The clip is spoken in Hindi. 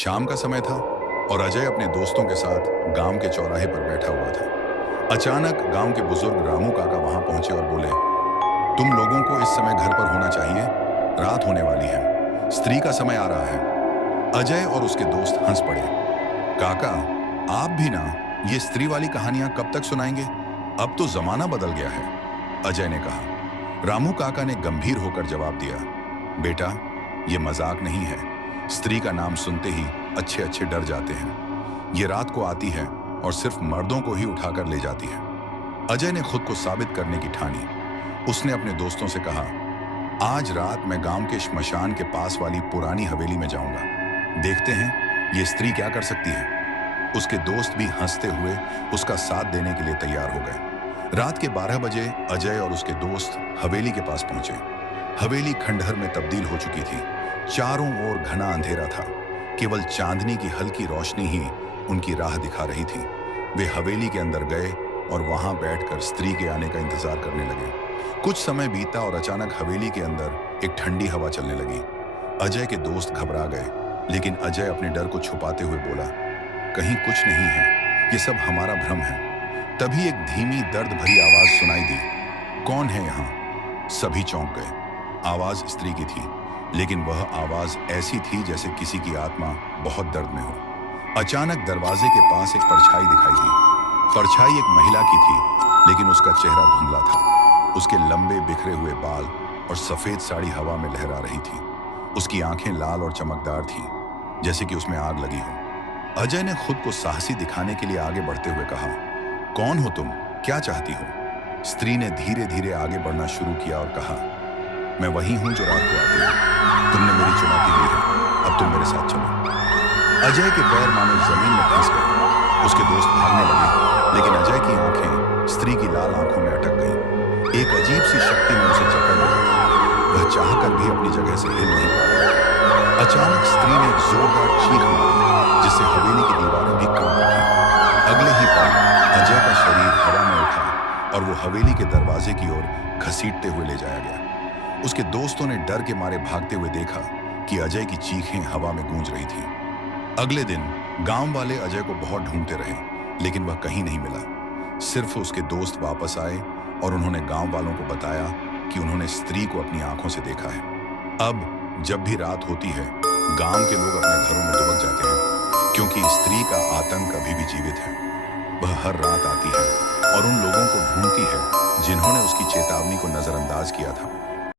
शाम का समय था और अजय अपने दोस्तों के साथ गांव के चौराहे पर बैठा हुआ था। अचानक गांव के बुजुर्ग रामू काका वहां पहुंचे और बोले, तुम लोगों को इस समय घर पर होना चाहिए, रात होने वाली है, स्त्री का समय आ रहा है। अजय और उसके दोस्त हंस पड़े। काका, आप भी ना ये स्त्री वाली कहानियां कब तक सुनाएंगे? अब तो जमाना बदल गया है, अजय ने कहा। रामू काका ने गंभीर होकर जवाब दिया, बेटा, ये मजाक नहीं है। स्त्री का नाम सुनते ही अच्छे अच्छे डर जाते हैं। ये रात को आती है और सिर्फ मर्दों को ही उठाकर ले जाती है। अजय ने खुद को साबित करने की ठानी। उसने अपने दोस्तों से कहा, आज रात मैं गांव के श्मशान के पास वाली पुरानी हवेली में जाऊंगा। देखते हैं ये स्त्री क्या कर सकती है। उसके दोस्त भी हंसते हुए उसका साथ देने के लिए तैयार हो गए। रात के 12 बजे अजय और उसके दोस्त हवेली के पास पहुंचे। हवेली खंडहर में तब्दील हो चुकी थी। चारों ओर घना अंधेरा था। केवल चांदनी की हल्की रोशनी ही उनकी राह दिखा रही थी। वे हवेली के अंदर गए और वहां बैठकर स्त्री के आने का इंतजार करने लगे। कुछ समय बीता और अचानक हवेली के अंदर एक ठंडी हवा चलने लगी। अजय के दोस्त घबरा गए, लेकिन अजय अपने डर को छुपाते हुए बोला, कहीं कुछ नहीं है, ये सब हमारा भ्रम है। तभी एक धीमी दर्द भरी आवाज सुनाई दी, कौन है यहाँ? सभी चौंक गए। आवाज स्त्री की थी, लेकिन वह आवाज ऐसी थी जैसे किसी की आत्मा बहुत दर्द में हो। अचानक दरवाजे के पास एक परछाई दिखाई दी। परछाई एक महिला की थी, लेकिन उसका चेहरा धुंधला था। उसके लंबे बिखरे हुए बाल और सफेद साड़ी हवा में लहरा रही थी। उसकी आंखें लाल और चमकदार थीं, जैसे कि उसमें आग लगी हो। अजय ने खुद को साहसी दिखाने के लिए आगे बढ़ते हुए कहा, कौन हो तुम? क्या चाहती हो? स्त्री ने धीरे धीरे आगे बढ़ना शुरू किया और कहा, मैं वही हूं जो रात को आती हूं। तुमने मेरी चुनौती दी है, अब तुम मेरे साथ चलो। अजय के पैर मानो जमीन में फंस गए। उसके दोस्त भागने लगे, लेकिन अजय की आंखें स्त्री की लाल आंखों में अटक गईं। एक अजीब सी शक्ति ने उसे जकड़ लिया था। वह चाहकर भी अपनी जगह से हिल नहीं पा रहा था। अचानक स्त्री ने एक जोरदार चीख मारी, जिससे हवेली की दीवारें भी कांप उठी। अगले ही पल अजय का शरीर हवा में उठा और वो हवेली के दरवाजे की ओर घसीटते हुए ले जाया गया। उसके दोस्तों ने डर के मारे भागते हुए देखा कि अजय की चीखें हवा में गूंज रही थीं। अगले दिन गांव वाले अजय को बहुत ढूंढते रहे, लेकिन वह कहीं नहीं मिला। सिर्फ उसके दोस्त वापस आए और उन्होंने गांव वालों को बताया कि उन्होंने स्त्री को अपनी आंखों से देखा है। अब जब भी रात होती है, गांव के लोग अपने घरों में दुबक जाते हैं, क्योंकि स्त्री का आतंक अभी भी जीवित है। वह हर रात आती है और उन लोगों को ढूंढती है जिन्होंने उसकी चेतावनी को नजरअंदाज किया था।